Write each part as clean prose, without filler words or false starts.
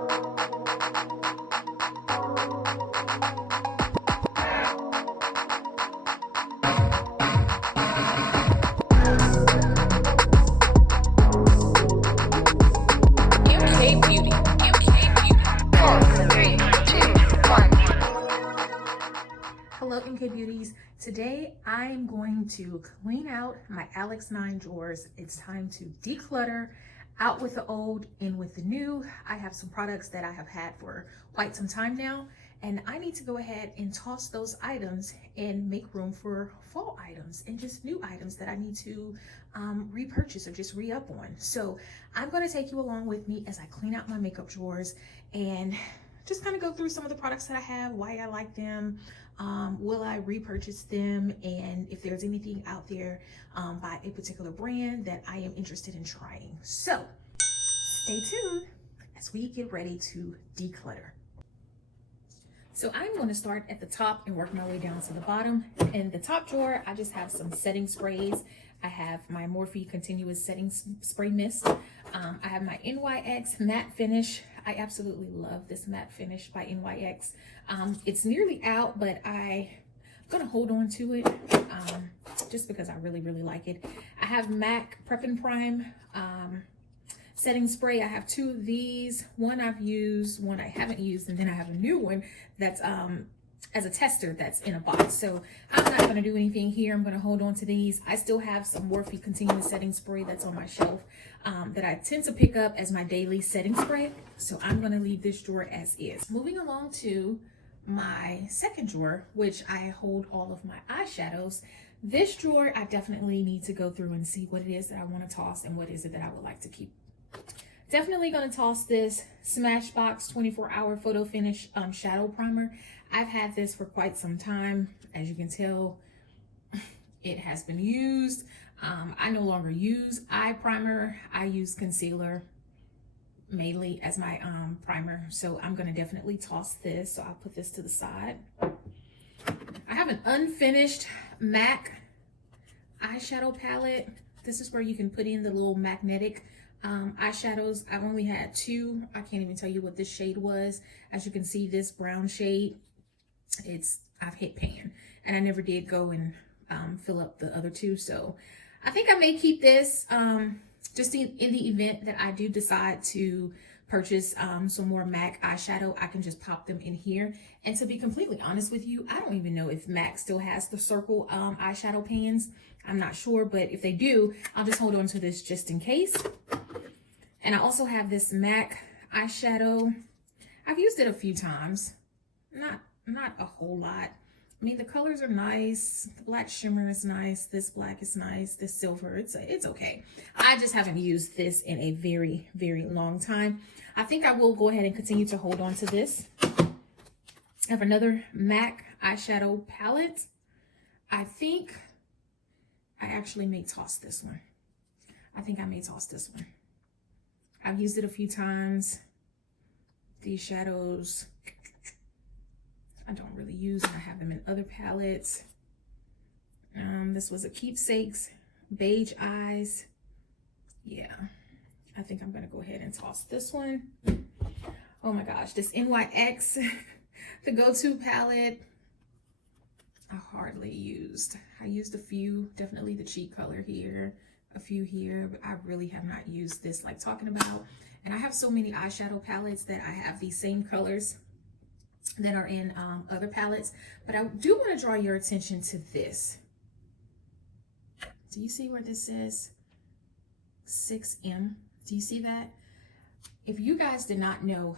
Hello MKBeauties. Today I'm going to clean out my Alex 9 drawers. It's time to declutter, out with the old, in with the new. I have some products that I have had for quite some time now, and I need to go ahead and toss those items and make room for fall items and just new items that I need to repurchase or just re-up on. So I'm going to take you along with me as I clean out my makeup drawers and just kind of go through some of the products that I have, why I like them, will I repurchase them, and if there's anything out there by a particular brand that I am interested in trying. So stay tuned as we get ready to declutter. So I'm going to start at the top and work my way down to the bottom. In the top drawer, I just have some setting sprays. I have my Morphe Continuous Setting Spray Mist. I have my NYX Matte Finish. I absolutely love this matte finish by NYX. It's nearly out, but I'm gonna hold on to it just because I really like it. I have MAC Prep and Prime setting spray. I have two of these. One I've used, one I haven't used, and then I have a new one that's as a tester that's in a box. So I'm not going to do anything here. I'm going to hold on to these. I still have some Morphe Continuous Setting Spray that's on my shelf that I tend to pick up as my daily setting spray. So I'm going to leave this drawer as is. Moving along to my second drawer, which I hold all of my eyeshadows. This drawer, I definitely need to go through and see what it is that I want to toss and what is it that I would like to keep. Definitely going to toss this Smashbox 24-hour photo finish shadow primer. I've had this for quite some time. As you can tell, it has been used. I no longer use eye primer. I use concealer mainly as my primer. So I'm going to definitely toss this. So I'll put this to the side. I have an unfinished MAC eyeshadow palette. This is where you can put in the little magnetic eyeshadows. I've only had two. I can't even tell you what this shade was. As you can see, this brown shade, I've hit pan, and I never did go and fill up the other two. So I think I may keep this just in the event that I do decide to purchase some more MAC eyeshadow. I can just pop them in here. And to be completely honest with you, I don't even know if MAC still has the circle eyeshadow pans. I'm not sure, but if they do, I'll just hold on to this just in case. And I also have this MAC eyeshadow. I've used it a few times, not a whole lot. I mean, the colors are nice. The black shimmer is nice. This black is nice. This silver, it's okay. I just haven't used this in a very long time. I think I will go ahead and continue to hold on to this. I have another MAC eyeshadow palette. I think I actually may toss this one. I think I may toss this one. I've used it a few times. These shadows, I don't really use, and I have them in other palettes. This was a Keepsakes Beige Eyes. Yeah, I think I'm gonna go ahead and toss this one. Oh my gosh, this NYX, the go-to palette, I hardly used. I used a few, definitely the cheek color here, a few here, but I really have not used this like talking about. And I have so many eyeshadow palettes that I have these same colors that are in other palettes. But I do want to draw your attention to this. Do you see where this says 6M? Do you see that? If you guys did not know,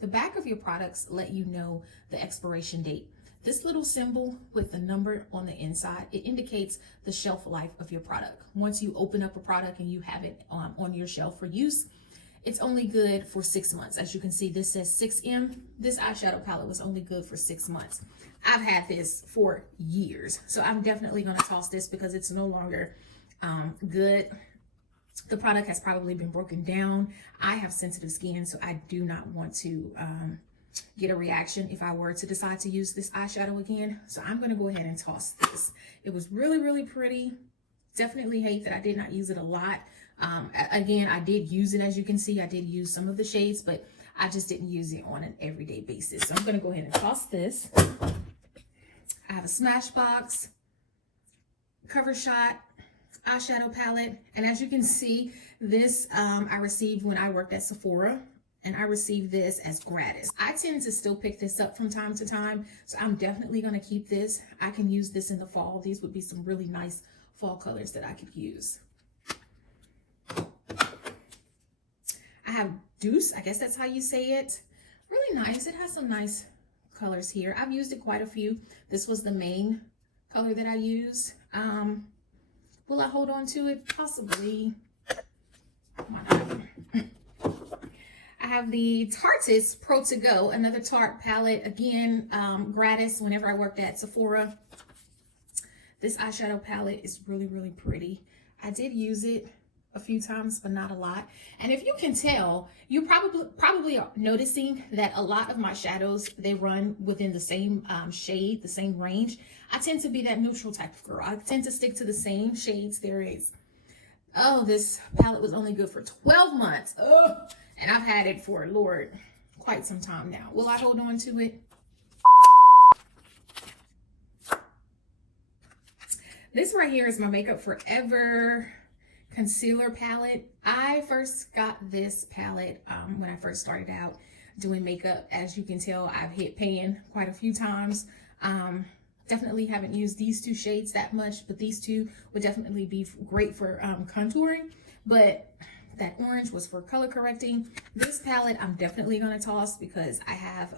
the back of your products let you know the expiration date. This little symbol with the number on the inside, it indicates the shelf life of your product. Once you open up a product and you have it on your shelf for use, it's only good for 6 months. As you can see, this says 6M. This eyeshadow palette was only good for 6 months. I've had this for years. So I'm definitely going to toss this because it's no longer good. The product has probably been broken down. I have sensitive skin, so I do not want to get a reaction if I were to decide to use this eyeshadow again. So I'm going to go ahead and toss this. It was really pretty. Definitely hate that I did not use it a lot. Again, I did use it. As you can see, I did use some of the shades, but I just didn't use it on an everyday basis. So I'm going to go ahead and toss this. I have a Smashbox Cover Shot eyeshadow palette, and as you can see, this I received when I worked at Sephora, and I received this as gratis. I tend to still pick this up from time to time, so I'm definitely going to keep this. I can use this in the fall. These would be some really nice fall colors that I could use. I have Deuce, I guess that's how you say it. Really nice. It has some nice colors here. I've used it quite a few. This was the main color that I used. Will I hold on to it? Possibly. Why not? I have the Tarteist Pro To Go, another Tarte palette. Again, gratis whenever I worked at Sephora. This eyeshadow palette is really, really pretty. I did use it a few times, but not a lot. And if you can tell, you probably are noticing that a lot of my shadows, they run within the same shade, the same range. I tend to be that neutral type of girl. I tend to stick to the same shades there is. Oh, this palette was only good for 12 months. Oh, and I've had it for, Lord, quite some time now. Will I hold on to it? This right here is my Makeup Forever concealer palette. I first got this palette when I first started out doing makeup. As you can tell, I've hit pan quite a few times. Definitely haven't used these two shades that much, but these two would definitely be great for contouring. But that orange was for color correcting. This palette I'm definitely going to toss because I have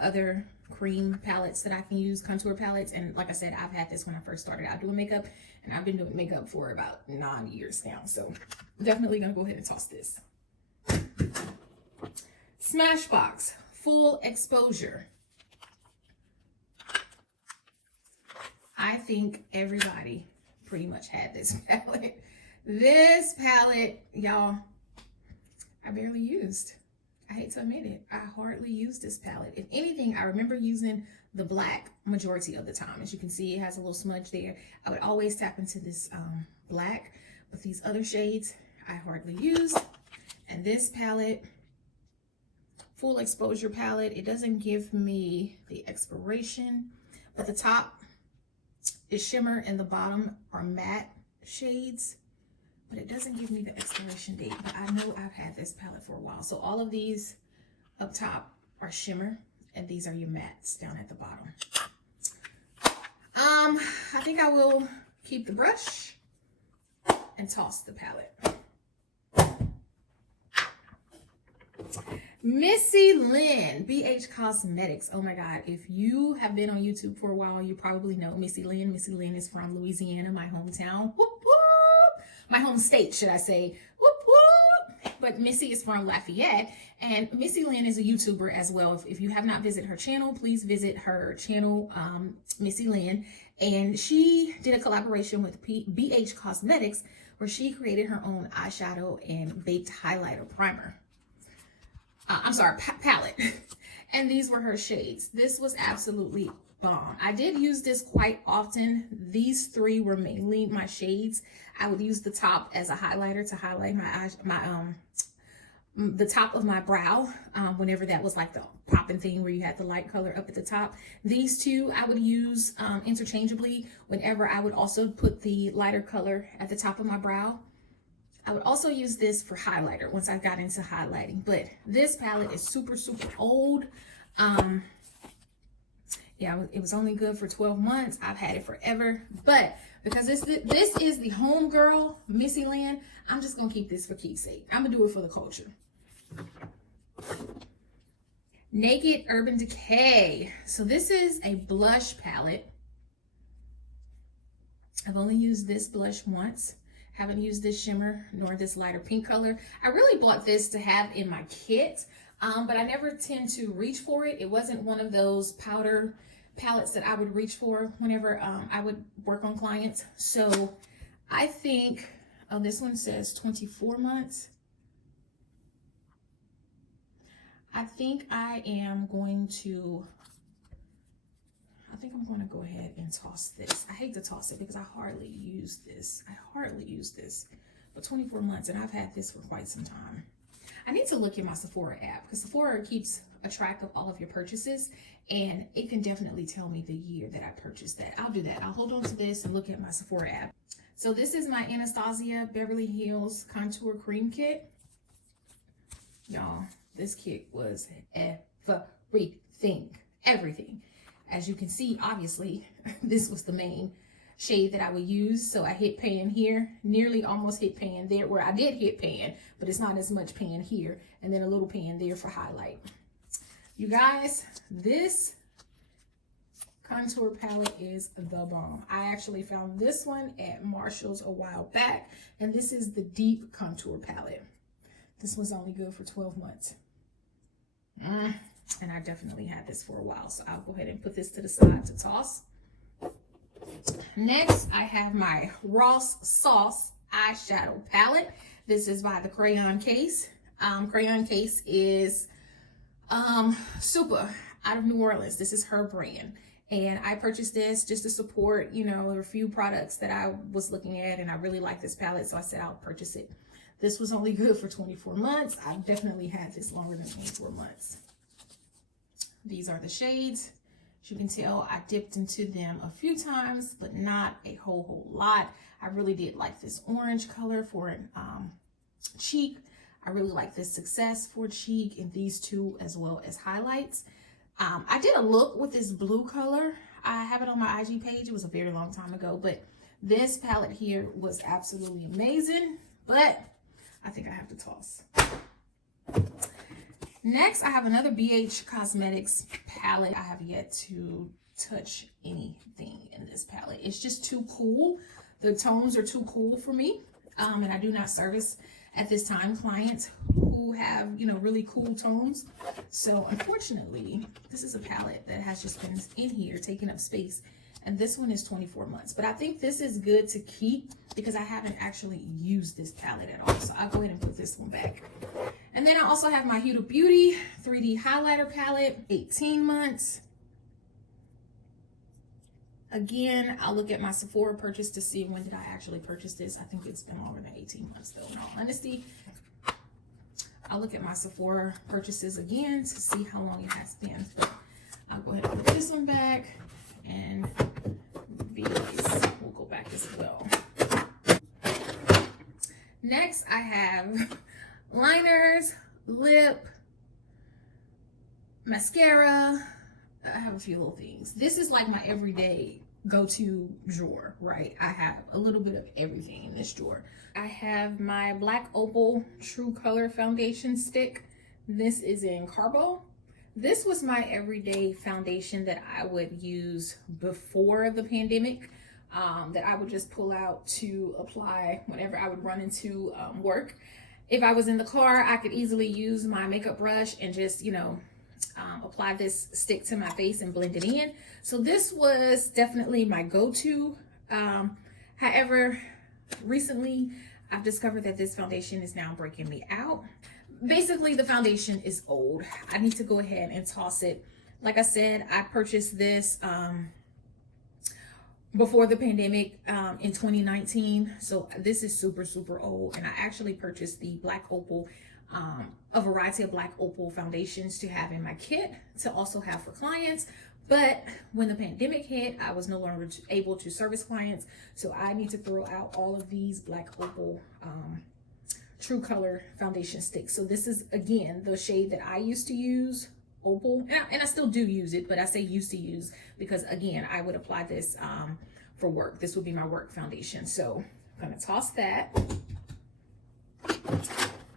other cream palettes that I can use, contour palettes, and like I said, I've had this when I first started out doing makeup, and I've been doing makeup for about 9 years now, so definitely gonna go ahead and toss this. Smashbox Full Exposure. I think everybody pretty much had this palette. This palette, y'all, I barely used. I hate to admit it, I hardly use this palette. If anything, I remember using the black majority of the time. As you can see, it has a little smudge there. I would always tap into this black, but these other shades I hardly used. And this palette, Full Exposure palette, it doesn't give me the expiration, but the top is shimmer and the bottom are matte shades. But it doesn't give me the expiration date, but I know I've had this palette for a while. So all of these up top are shimmer, and these are your mattes down at the bottom. I think I will keep the brush and toss the palette. Missy Lynn, BH Cosmetics. Oh my God, if you have been on YouTube for a while, you probably know Missy Lynn. Missy Lynn is from Louisiana, my hometown. Whoop, whoop. My home state, should I say. Whoop, whoop. But Missy is from Lafayette, and Missy Lynn is a YouTuber as well. If you have not visited her channel, please visit her channel, Missy Lynn. And she did a collaboration with BH Cosmetics where she created her own eyeshadow and baked highlighter primer. Palette. And these were her shades. This was absolutely bomb. I did use this quite often. These three were mainly my shades. I would use the top as a highlighter to highlight my eyes, the top of my brow, whenever that was like the popping thing where you had the light color up at the top. These two I would use interchangeably whenever I would also put the lighter color at the top of my brow. I would also use this for highlighter once I got into highlighting, but this palette is super, super old. Yeah, it was only good for 12 months. I've had it forever, but because this is the homegirl, Missy Lynn, I'm just gonna keep this for keepsake. I'm gonna do it for the culture. Naked Urban Decay. So this is a blush palette. I've only used this blush once. Haven't used this shimmer nor this lighter pink color. I really bought this to have in my kit, but I never tend to reach for it. It wasn't one of those powder palettes that I would reach for whenever I would work on clients. So I think, oh, this one says 24 months. I think I'm going to go ahead and toss this. I hate to toss it because I hardly use this. But 24 months, and I've had this for quite some time. I need to look at my Sephora app because Sephora keeps a track of all of your purchases, and it can definitely tell me the year that I purchased that. I'll do that. I'll hold on to this and look at my Sephora app. So this is my Anastasia Beverly Hills Contour Cream Kit. Y'all, this kit was everything. As you can see, obviously, this was the main shade that I would use. So I hit pan here, nearly almost hit pan there, where I did hit pan, but it's not as much pan here, and then a little pan there for highlight. You guys, this contour palette is the bomb. I actually found this one at Marshall's a while back, and this is the deep contour palette. This was only good for 12 months. And I definitely had this for a while, so I'll go ahead and put this to the side to toss. Next, I have my Ross Sauce eyeshadow palette. This is by the Crayon Case. Crayon Case is super out of New Orleans. This is her brand. And I purchased this just to support, you know, a few products that I was looking at, and I really like this palette, so I said I'll purchase it. This was only good for 24 months. I definitely had this longer than 24 months. These are the shades. As you can tell, I dipped into them a few times, but not a whole lot. I really did like this orange color for an cheek. I really like this Success for cheek, and these two as well as highlights. I did a look with this blue color. I have it on my IG page. It was a very long time ago, but this palette here was absolutely amazing, but I think I have to toss. Next, I have another BH Cosmetics palette. I have yet to touch anything in this palette. It's just too cool. The tones are too cool for me. And I do not service at this time clients who have, you know, really cool tones. So unfortunately, this is a palette that has just been in here taking up space. And this one is 24 months. But I think this is good to keep because I haven't actually used this palette at all. So I'll go ahead and put this one back. And then I also have my Huda Beauty 3D highlighter palette, 18 months. Again, I'll look at my Sephora purchase to see when did I actually purchase this. I think it's been longer than 18 months though, in all honesty. I'll look at my Sephora purchases again to see how long it has been. But I'll go ahead and put this one back, and these will go back as well. Next, I have liners, lip, mascara. I have a few little things. This is like my everyday go-to drawer, right? I have a little bit of everything in this drawer. I have my Black Opal True Color Foundation Stick. This is in Carbo. This was my everyday foundation that I would use before the pandemic, that I would just pull out to apply whenever I would run into work. If I was in the car, I could easily use my makeup brush and just, you know, apply this stick to my face and blend it in. So this was definitely my go-to. However, recently I've discovered that this foundation is now breaking me out. Basically, the foundation is old. I need to go ahead and toss it. Like I said, I purchased this before the pandemic in 2019. So this is super old, and I actually purchased the Black Opal, a variety of Black Opal foundations to have in my kit to also have for clients. But when the pandemic hit, I was no longer able to service clients, so I need to throw out all of these Black Opal True Color foundation sticks. So this is, again, the shade that I used to use, Opal, and I still do use it, but I say used to use because, again, I would apply this for work. This would be my work foundation. So I'm gonna toss that.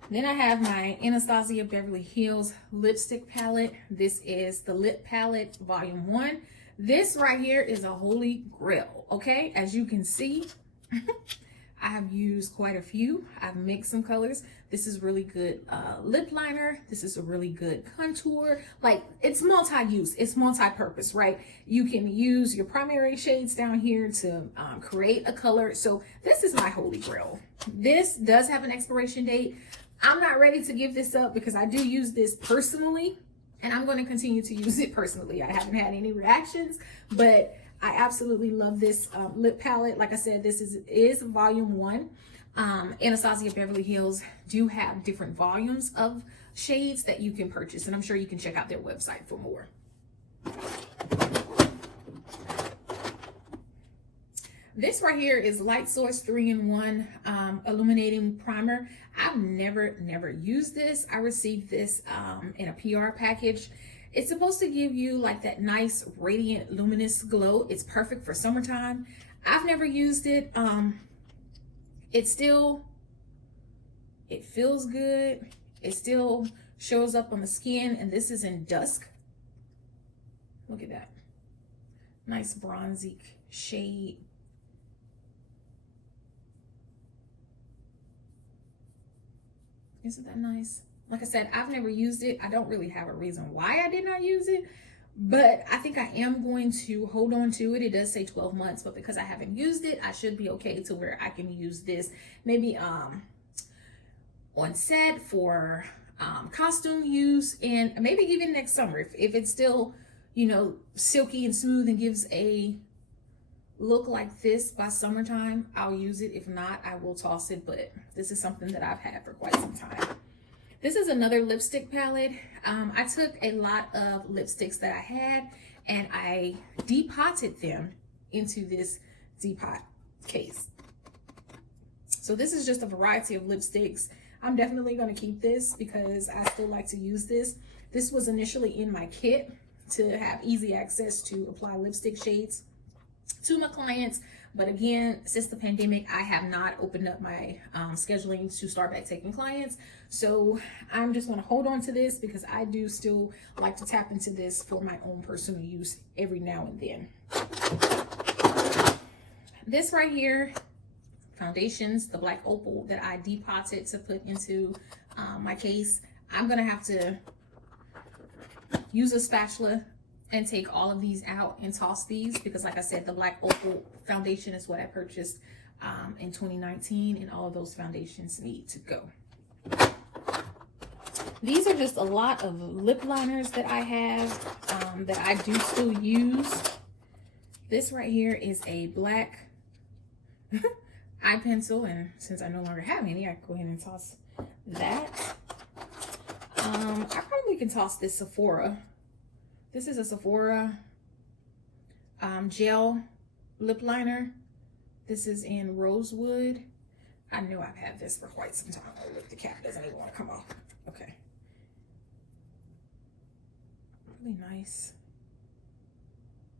Then I have my Anastasia Beverly Hills lipstick palette. This is the Lip Palette Volume 1. This right here is a holy grail, okay? As you can see, I have used quite a few. I've mixed some colors. This is really good lip liner. This is a really good contour. Like, it's multi-use, it's multi-purpose, right? You can use your primary shades down here to create a color. So this is my holy grail. This does have an expiration date. I'm not ready to give this up because I do use this personally, and I'm going to continue to use it personally. I haven't had any reactions, but I absolutely love this lip palette. Like I said, this is volume 1. Anastasia Beverly Hills do have different volumes of shades that you can purchase, and I'm sure you can check out their website for more. This right here is Light Source 3-in-1 Illuminating Primer. I've never used this. I received this in a PR package. It's supposed to give you like that nice radiant luminous glow. It's perfect for summertime. I've never used it. It feels good. It still shows up on the skin, and this is in Dusk. Look at that. Nice bronzy shade. Isn't that nice? Like I said, I've never used it. I don't really have a reason why I did not use it, but I think I am going to hold on to it. It does say 12 months, but because I haven't used it, I should be okay to where I can use this maybe on set for costume use, and maybe even next summer if it's still, you know, silky and smooth and gives a look like this by summertime, I'll use it. If not, I will toss it, but this is something that I've had for quite some time. This is another lipstick palette. I took a lot of lipsticks that I had and I depotted them into this depot case. So this is just a variety of lipsticks. I'm definitely going to keep this because I still like to use this. This was initially in my kit to have easy access to apply lipstick shades to my clients, but again, since the pandemic, I have not opened up my scheduling to start back taking clients, so I'm just going to hold on to this because I do still like to tap into this for my own personal use every now and then. This right here, foundations, the black opal that I depotted to put into my case. I'm gonna have to use a spatula and take all of these out and toss these because, like I said, the black opal foundation is what I purchased in 2019, and all of those foundations need to go. These are just a lot of lip liners that I have that I do still use. This right here is a black eye pencil, and since I no longer have any, I can go ahead and toss that. I probably can toss this Sephora. This is a Sephora Gel Lip Liner. This is in Rosewood. I know I've had this for quite some time. Oh, look, the cap doesn't even want to come off. Okay. Really nice.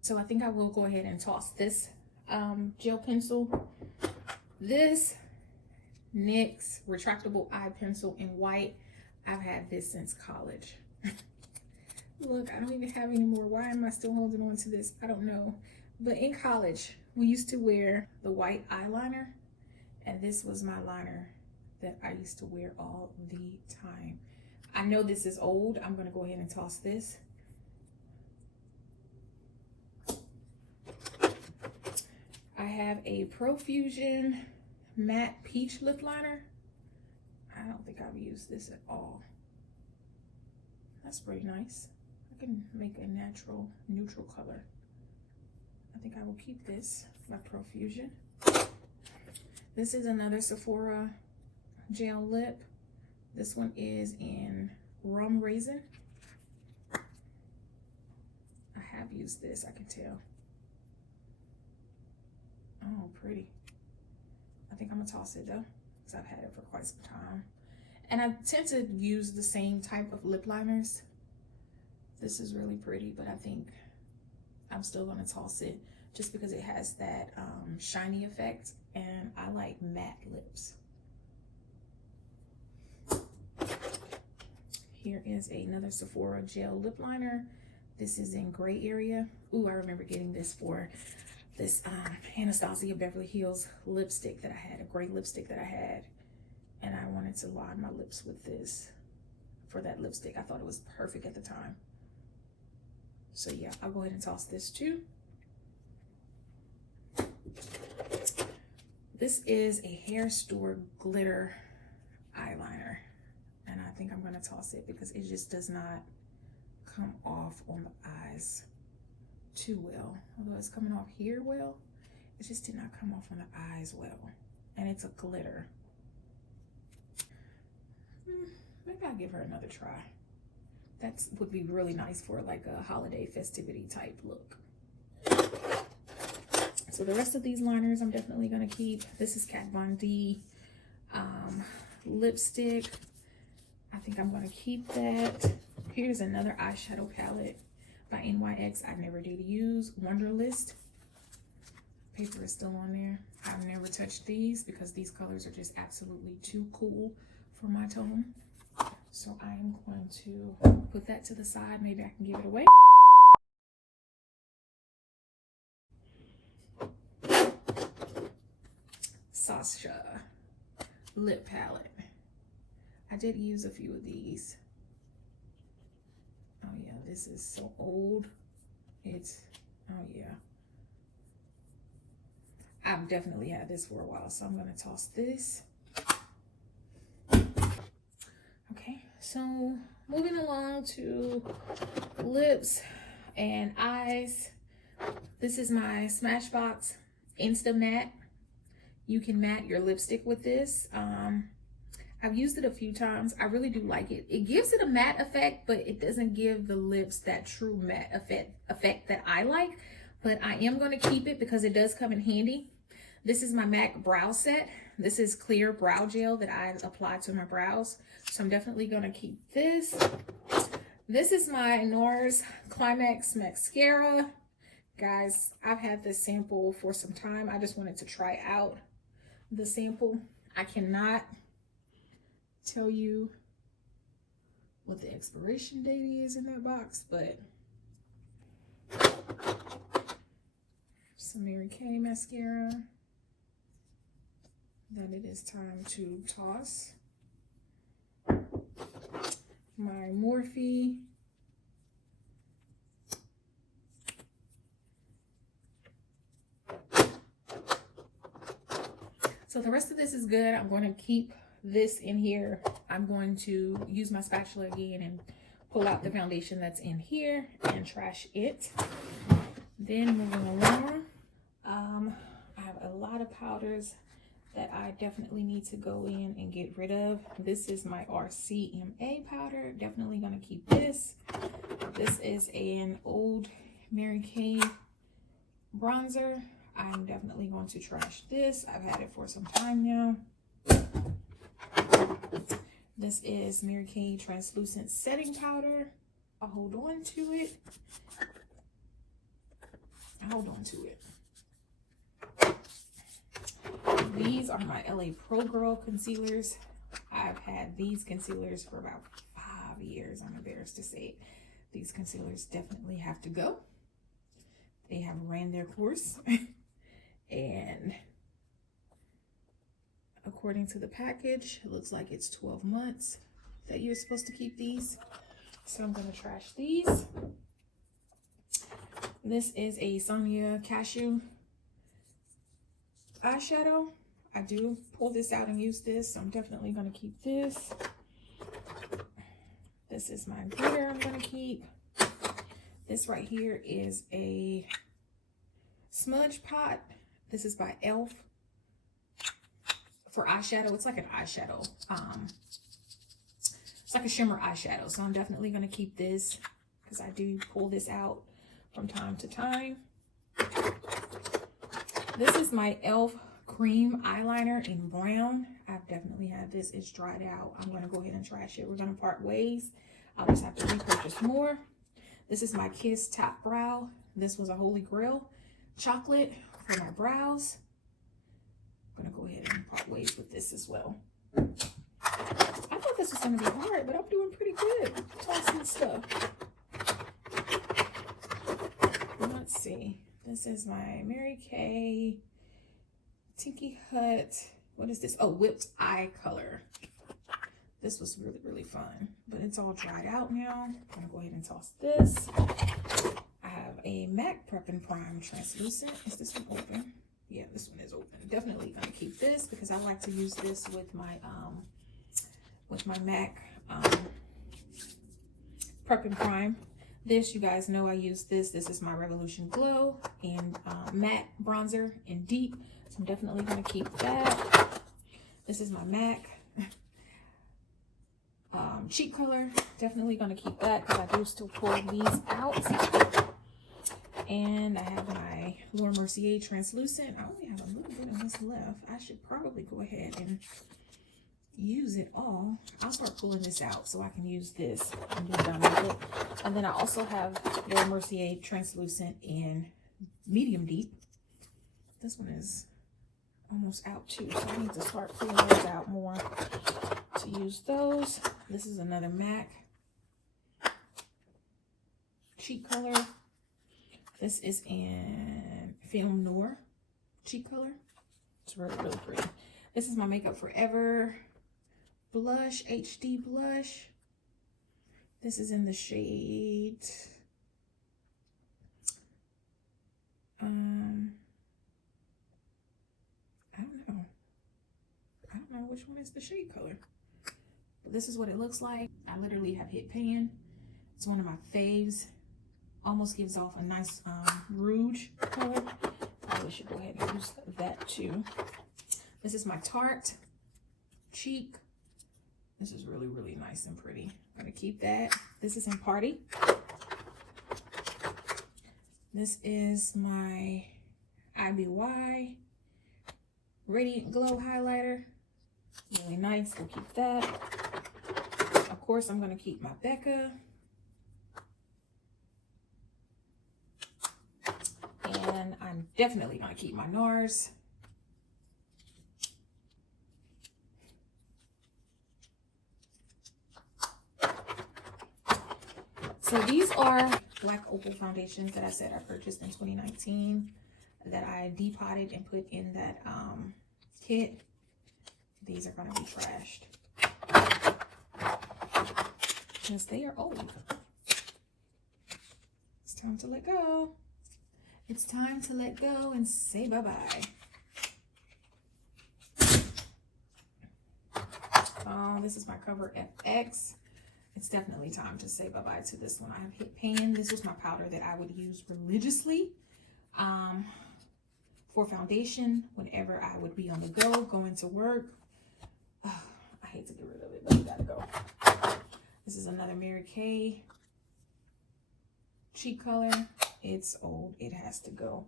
So I think I will go ahead and toss this gel pencil. This NYX Retractable Eye Pencil in white. I've had this since college. Look, I don't even have any more. Why am I still holding on to this? I don't know. But in college, we used to wear the white eyeliner, and this was my liner that I used to wear all the time. I know this is old. I'm going to go ahead and toss this. I have a Profusion Matte Peach Lip Liner. I don't think I've used this at all. That's pretty nice. I can make a natural neutral color. I think I will keep this by Profusion. This is another Sephora Gel Lip. This one is in Rum Raisin. I have used this, I can tell. Oh, pretty. I think I'm gonna toss it though, because I've had it for quite some time. And I tend to use the same type of lip liners. This is really pretty, but I think I'm still gonna toss it just because it has that shiny effect, and I like matte lips. Here is another Sephora Gel Lip Liner. This is in Gray Area. Ooh, I remember getting this for this Anastasia Beverly Hills lipstick that I had, a gray lipstick that I had. And I wanted to line my lips with this for that lipstick. I thought it was perfect at the time. So yeah, I'll go ahead and toss this too. This is a Hair Store glitter eyeliner. And I think I'm gonna toss it because it just does not come off on the eyes too well. Although it's coming off here well, it just did not come off on the eyes well. And it's a glitter. Maybe I'll give her another try. That would be really nice for like a holiday festivity type look. So the rest of these liners I'm definitely gonna keep. This is Kat Von D lipstick. I think I'm gonna keep that. Here's another eyeshadow palette by NYX I never did use, Wonderlist. Paper is still on there. I've never touched these because these colors are just absolutely too cool for my tone. So I am going to put that to the side. Maybe I can give it away. Xoxo lip palette. I did use a few of these. Oh yeah, this is so old. It's, oh yeah. I've definitely had this for a while, so I'm gonna toss this. Okay, so moving along to lips and eyes. This is my Smashbox Insta Matte. You can matte your lipstick with this. I've used it a few times. I really do like it. It gives it a matte effect, but it doesn't give the lips that true matte effect that I like. But I am going to keep it because it does come in handy. This is my MAC brow set. This is clear brow gel that I apply to my brows. So I'm definitely going to keep this. This is my NARS Climax mascara. Guys, I've had this sample for some time. I just wanted to try out the sample. I cannot tell you what the expiration date is in that box, but some Mary Kay mascara that it is time to toss. My Morphe so the rest of this is good. I'm going to keep this in here. I'm going to use my spatula again and pull out the foundation that's in here and trash it. Then moving along, I have a lot of powders that I definitely need to go in and get rid of. This is my RCMA powder. Definitely gonna keep this. This is an old Mary Kay bronzer. I'm definitely going to trash this. I've had it for some time now. This is Mary Kay translucent setting powder. I'll hold on to it. These are my LA Pro Girl concealers. I've had these concealers for about 5 years. I'm embarrassed to say it. These concealers definitely have to go. They have ran their course. And according to the package, it looks like it's 12 months that you're supposed to keep these. So I'm going to trash these. This is a Sonia Cashew eyeshadow. I do pull this out and use this, so I'm definitely going to keep this. This is my glitter I'm going to keep. This right here is a Smudge Pot. This is by e.l.f. for eyeshadow. It's like an eyeshadow. It's like a shimmer eyeshadow. So I'm definitely going to keep this because I do pull this out from time to time. This is my e.l.f. Cream Eyeliner in brown. I've definitely had this. It's dried out. I'm going to go ahead and trash it. We're going to part ways. I'll just have to repurchase more. This is my Kiss Top Brow. This was a Holy Grail chocolate for my brows. I'm going to go ahead and part ways with this as well. I thought this was going to be hard, but I'm doing pretty good. Tossing stuff. Let's see. This is my Mary Kay Tinky Hut. What is this? Oh, Whipped Eye Color. This was really, really fun, but it's all dried out now. I'm gonna go ahead and toss this. I have a MAC Prep and Prime Translucent. Is this one open? Yeah, this one is open. Definitely gonna keep this because I like to use this with my MAC Prep and Prime. This, you guys know I use this. This is my Revolution Glow and matte bronzer in deep. So I'm definitely gonna keep that. This is my MAC cheek color. Definitely gonna keep that because I do still pull these out. And I have my Mercier translucent. I only have a little bit of this left. I should probably go ahead and use it all. I'll start pulling this out so I can use this and be done with it. And then I also have Mercier translucent in medium deep. This one is almost out too, so I need to start pulling those out more to use those. This is another MAC cheek color. This is in Film Noir cheek color. It's really, really pretty. This is my Makeup Forever blush, HD blush. This is in the shade I don't know which one is the shade color, but this is what it looks like. I literally have hit pan. It's one of my faves. Almost gives off a nice rouge color. Probably should go ahead and use that too. This is my Tarte cheek. This is really, really nice and pretty. I'm gonna keep that. This is in Party. This is my IBY Radiant Glow highlighter. Really nice. We'll keep that. Of course, I'm gonna keep my Becca. And I'm definitely gonna keep my NARS. So these are black opal foundations that I said I purchased in 2019 that I depotted and put in that kit. These are gonna be trashed because they are old. It's time to let go. It's time to let go and say bye-bye. Oh, this is my Cover FX. It's definitely time to say bye-bye to this one. I have hit pan. This was my powder that I would use religiously for foundation whenever I would be on the go, going to work. Oh, I hate to get rid of it, but it gotta go. This is another Mary Kay cheek color. It's old. It has to go.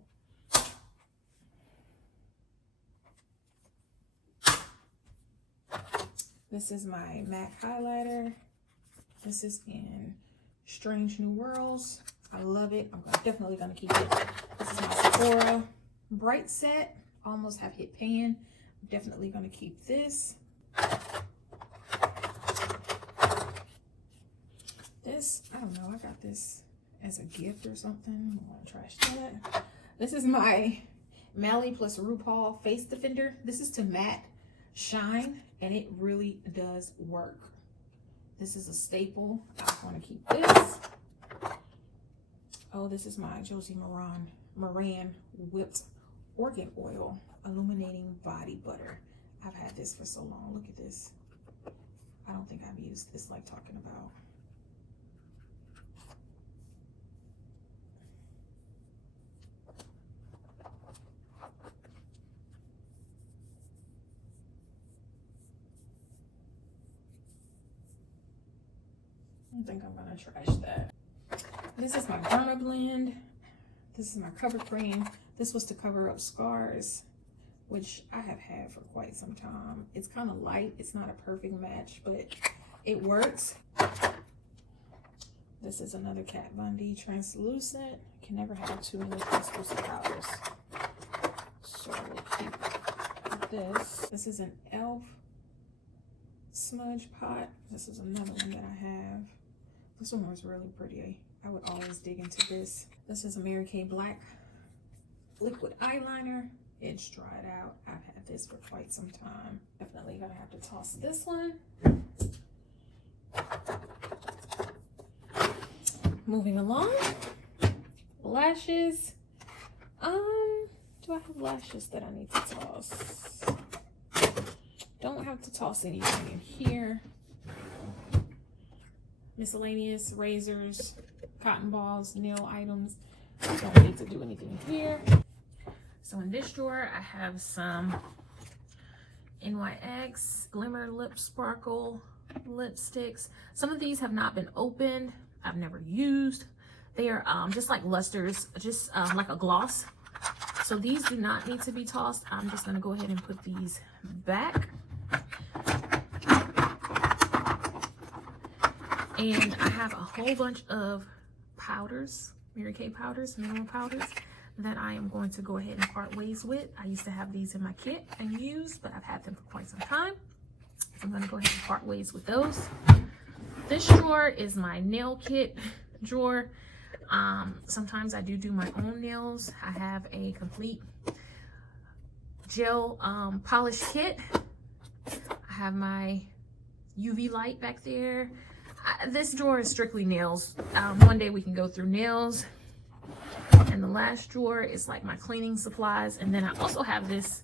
This is my MAC highlighter. This is in Strange New Worlds. I love it. I'm definitely gonna keep it. This is my Sephora Bright Set. Almost have hit pan. I'm definitely gonna keep this. This, I don't know. I got this as a gift or something. I'm gonna trash that. This is my Melanie plus RuPaul Face Defender. This is to matte shine, and it really does work. This is a staple. I want to keep this. Oh, this is my Josie Moran Whipped Organ Oil Illuminating Body Butter. I've had this for so long. Look at this. I don't think I've used this like talking about. I think I'm gonna trash that. This is my Burma Blend. This is my Cover Cream. This was to cover up scars, which I have had for quite some time. It's kind of light. It's not a perfect match, but it works. This is another Kat Von D translucent. Can never have too many translucent powders. So we'll keep this. This is an e.l.f. Smudge Pot. This is another one that I have. This one was really pretty. I would always dig into this. This is a Mary Kay Black liquid eyeliner. It's dried out. I've had this for quite some time. Definitely gonna have to toss this one. Moving along. Lashes. Do I have lashes that I need to toss? Don't have to toss anything in here. Miscellaneous razors, cotton balls, nail items. Don't need to do anything here. So in this drawer, I have some NYX Glimmer Lip Sparkle lipsticks. Some of these have not been opened. I've never used. They are just like lusters, just like a gloss. So these do not need to be tossed. I'm just gonna go ahead and put these back. And I have a whole bunch of powders, Mary Kay powders, mineral powders, that I am going to go ahead and part ways with. I used to have these in my kit and use, but I've had them for quite some time. So I'm gonna go ahead and part ways with those. This drawer is my nail kit drawer. Sometimes I do my own nails. I have a complete gel polish kit. I have my UV light back there. This drawer is strictly nails. One day we can go through nails. And the last drawer is like my cleaning supplies. And then I also have this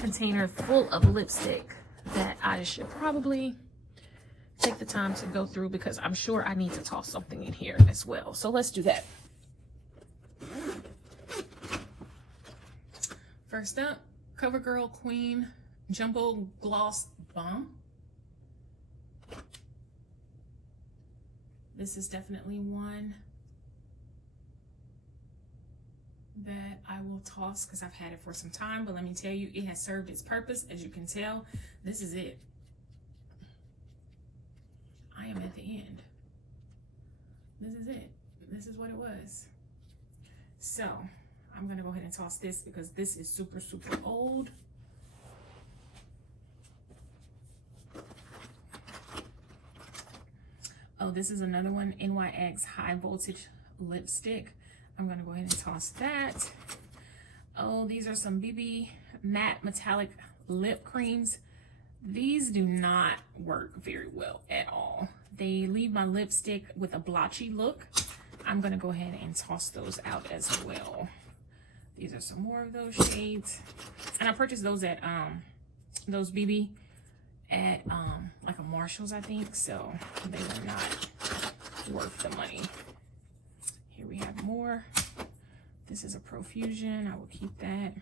container full of lipstick that I should probably take the time to go through, because I'm sure I need to toss something in here as well. So let's do that. First up, CoverGirl Queen Jumbo Gloss Bomb. This is definitely one that I will toss because I've had it for some time, but let me tell you, it has served its purpose. As you can tell, this is it. I am at the end. This is it. This is what it was. So I'm gonna go ahead and toss this because this is super, super old. Oh, this is another one, NYX High Voltage Lipstick. I'm gonna go ahead and toss that. Oh, these are some BB Matte Metallic Lip Creams. These do not work very well at all. They leave my lipstick with a blotchy look. I'm gonna go ahead and toss those out as well. These are some more of those shades. And I purchased those at those BB at like a Marshall's, I think. So they were not worth the money. Here we have more. This is a Profusion. I will keep that.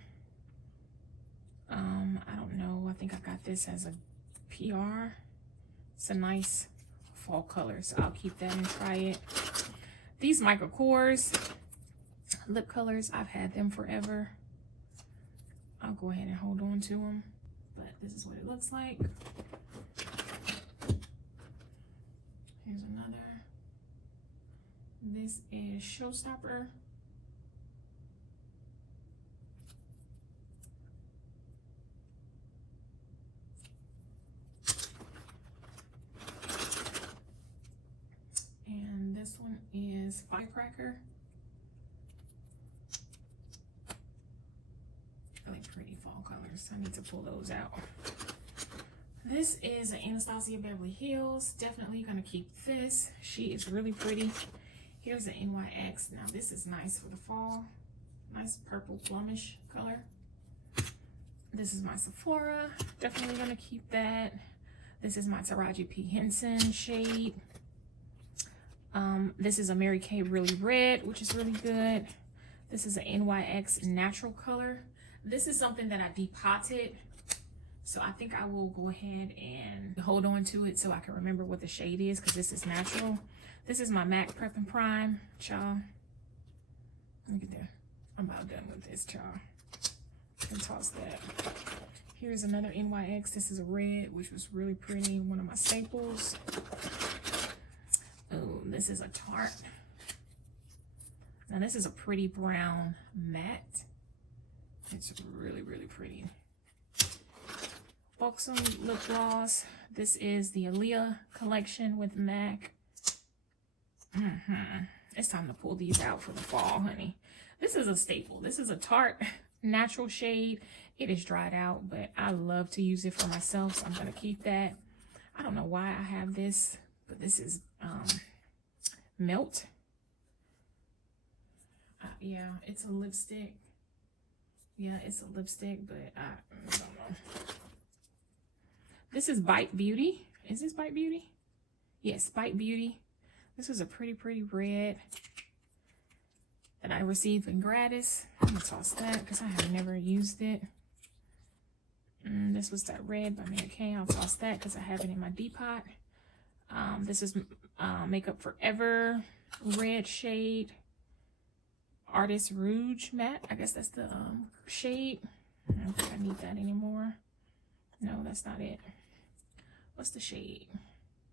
I don't know. I think I got this as a PR. It's a nice fall color, so I'll keep that and try it. These Micro Cores lip colors, I've had them forever. I'll go ahead and hold on to them, but this is what it looks like. Here's another. This is Showstopper. And this one is Firecracker. Really pretty fall colors. I need to pull those out. This is an Anastasia Beverly Hills. Definitely gonna keep this. She is really pretty. Here's an NYX. Now this is nice for the fall. Nice purple plumish color. This is my Sephora. Definitely gonna keep that. This is my Taraji P. Henson shade. This is a Mary Kay Really Red, which is really good. This is an NYX natural color. This is something that I depotted, so I think I will go ahead and hold on to it so I can remember what the shade is, because this is natural. This is my MAC Prep and Prime, y'all. Look at that. I'm about done with this, y'all. And toss that. Here's another NYX. This is a red, which was really pretty. One of my staples. Oh, this is a Tarte. Now this is a pretty brown matte. It's really, really pretty. Buxom lip gloss. This is the Aaliyah collection with MAC. It's time to pull these out for the fall, honey. This is a staple. This is a Tarte natural shade. It is dried out, but I love to use it for myself, so I'm gonna keep that. I don't know why I have this, but this is Melt. Yeah, it's a lipstick. Yeah, it's a lipstick, but I don't know. This is Bite Beauty. Is this Bite Beauty? Yes, Bite Beauty. This was a pretty, pretty red that I received in gratis. I'm gonna toss that because I have never used it. This was that red by Mary Kay. I'll toss that because I have it in my Depot. This is Makeup Forever red shade, Artist Rouge Matte. I guess that's the shade. I don't think I need that anymore. No, that's not it. What's the shade?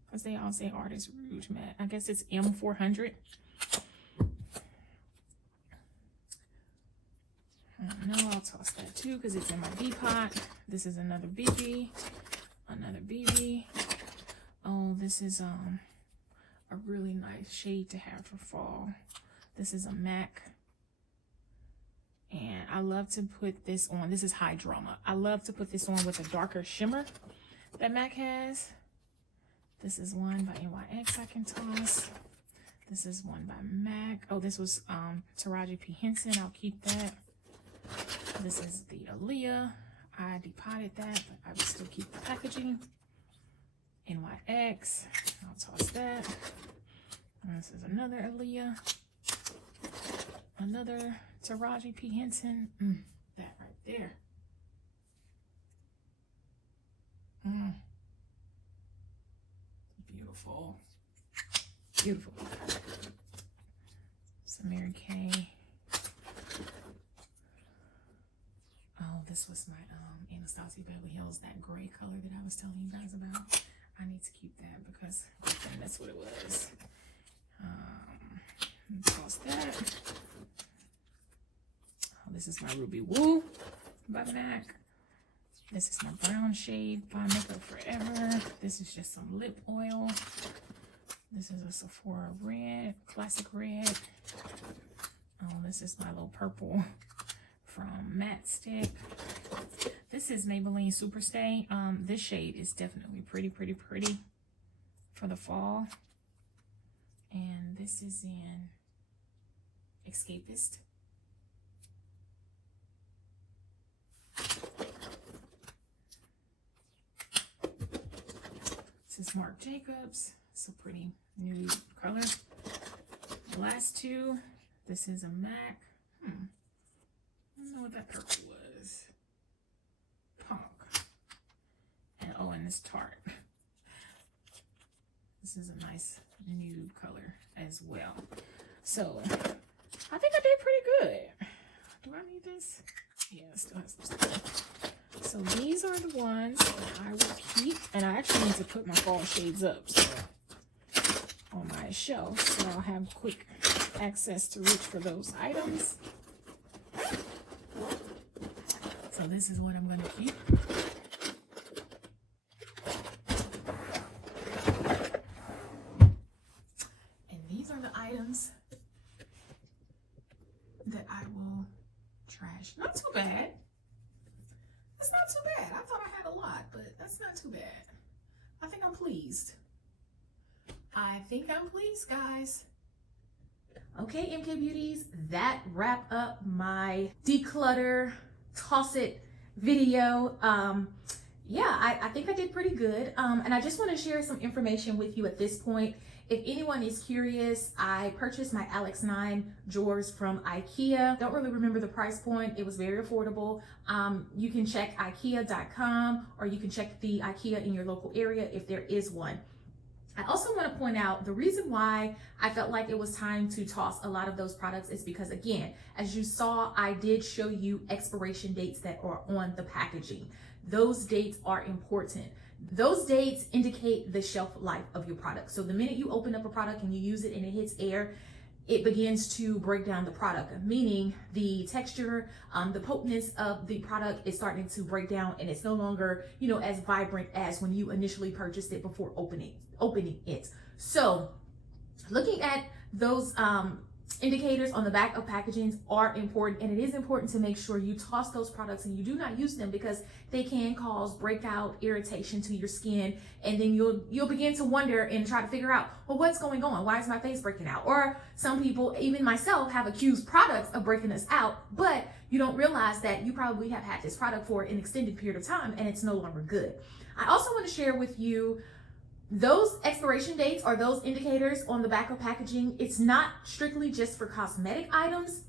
Because they all say Artist Rouge Matte. I guess it's M400. No, I'll toss that too because it's in my Depot. This is another BB. Another BB. Oh, this is a really nice shade to have for fall. This is a MAC. And I love to put this on. This is High Drama. I love to put this on with a darker shimmer that MAC has. This is one by NYX I can toss. This is one by MAC. Oh, this was Taraji P. Henson. I'll keep that. This is the Aaliyah. I depotted that, but I would still keep the packaging. NYX. I'll toss that. And this is another Aaliyah. Another Taraji P. Henson. That right there. Beautiful. Beautiful. Some Mary Kay. Oh, this was my Anastasia Beverly Hills, that gray color that I was telling you guys about. I need to keep that because that's what it was. Toss that. Oh, this is my Ruby Woo by MAC. This is my brown shade by Makeup Forever. This is just some lip oil. This is a Sephora red, classic red. Oh, this is my little purple from Majestic. This is Maybelline Superstay. This shade is definitely pretty for the fall. And this is in Escapist. This is Marc Jacobs. It's a pretty nude color. The last two, this is a MAC. I don't know what that purple was. Punk. And oh, and this Tarte. This is a nice nude color as well. So I think I did pretty good. Do I need this? Yeah, it still has some stuff. So these are the ones that I will keep. And I actually need to put my fall shades up on my shelf, so I'll have quick access to reach for those items. So this is what I'm going to keep. And these are the items that I will trash. Not too bad. That's not too bad. I thought I had a lot, but that's not too bad. I think I'm pleased. I think I'm pleased, guys. Okay, MKBeauties, that wrap up my declutter, toss it video. Yeah, I think I did pretty good. And I just want to share some information with you at this point. If anyone is curious, I purchased my Alex 9 drawers from IKEA. Don't really remember the price point. It was very affordable. You can check IKEA.com, or you can check the IKEA in your local area if there is one. I also want to point out the reason why I felt like it was time to toss a lot of those products is because, again, as you saw, I did show you expiration dates that are on the packaging. Those dates are important. Those dates indicate the shelf life of your product. So the minute you open up a product and you use it and it hits air, it begins to break down the product, meaning the texture, the potentness of the product is starting to break down, and it's no longer, you know, as vibrant as when you initially purchased it before opening it. So looking at those indicators on the back of packagings are important, and it is important to make sure you toss those products and you do not use them, because they can cause breakout, irritation to your skin, and then you'll begin to wonder and try to figure out, well, what's going on? Why is my face breaking out? Or some people, even myself, have accused products of breaking us out, but you don't realize that you probably have had this product for an extended period of time and it's no longer good. I also want to share with you those expiration dates or those indicators on the back of packaging. It's not strictly just for cosmetic items.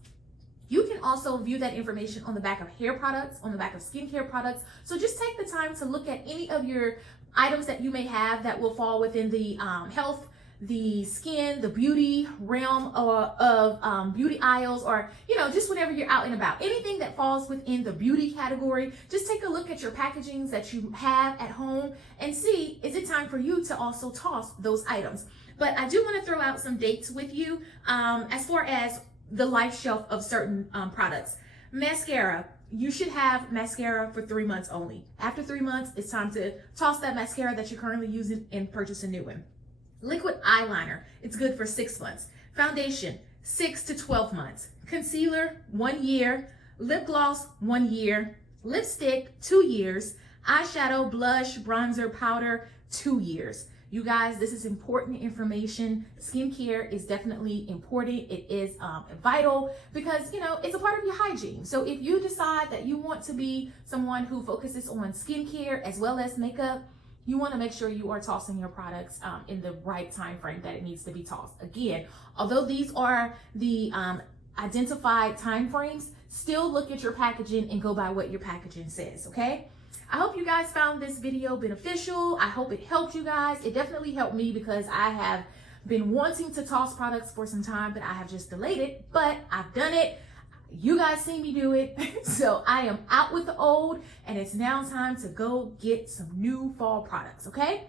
You can also view that information on the back of hair products, on the back of skincare products. So just take the time to look at any of your items that you may have that will fall within the health, the skin, the beauty realm of beauty aisles, or just whenever you're out and about, anything that falls within the beauty category. Just take a look at your packagings that you have at home and see, is it time for you to also toss those items? But I do want to throw out some dates with you as far as the life shelf of certain products. Mascara. You should have mascara for 3 months only. After 3 months, it's time to toss that mascara that you're currently using and purchase a new one. Liquid eyeliner, it's good for 6 months. Foundation, 6 to 12 months. Concealer, 1 year. Lip gloss, 1 year. Lipstick, 2 years. Eyeshadow, blush, bronzer, powder, 2 years. You guys, this is important information. Skincare is definitely important. It is vital because, it's a part of your hygiene. So if you decide that you want to be someone who focuses on skincare as well as makeup, you want to make sure you are tossing your products in the right time frame that it needs to be tossed. Again, although these are the identified time frames, still look at your packaging and go by what your packaging says, okay? I hope you guys found this video beneficial. I hope it helped you guys. It definitely helped me because I have been wanting to toss products for some time, but I have just delayed it, but I've done it. You guys see me do it. So I am out with the old, and it's now time to go get some new fall products, okay?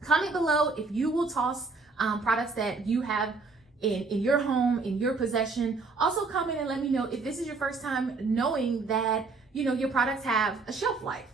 Comment below if you will toss products that you have in your home, in your possession. Also comment and let me know if this is your first time knowing that, your products have a shelf life.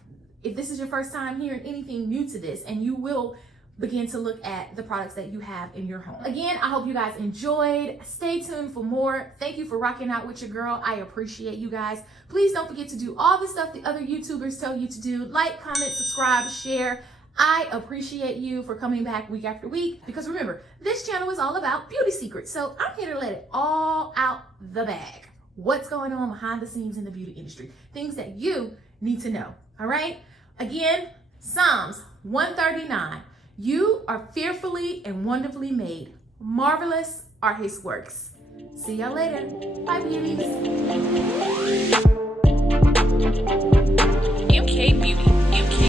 If this is your first time hearing anything new to this, and you will begin to look at the products that you have in your home. Again, I hope you guys enjoyed. Stay tuned for more. Thank you for rocking out with your girl. I appreciate you guys. Please don't forget to do all the stuff the other YouTubers tell you to do. Like, comment, subscribe, share. I appreciate you for coming back week after week, because remember, this channel is all about beauty secrets. So I'm here to let it all out the bag. What's going on behind the scenes in the beauty industry. Things that you need to know, all right? Again, Psalms 139. You are fearfully and wonderfully made. Marvelous are his works. See y'all later. Bye, beauties. MKBeauty.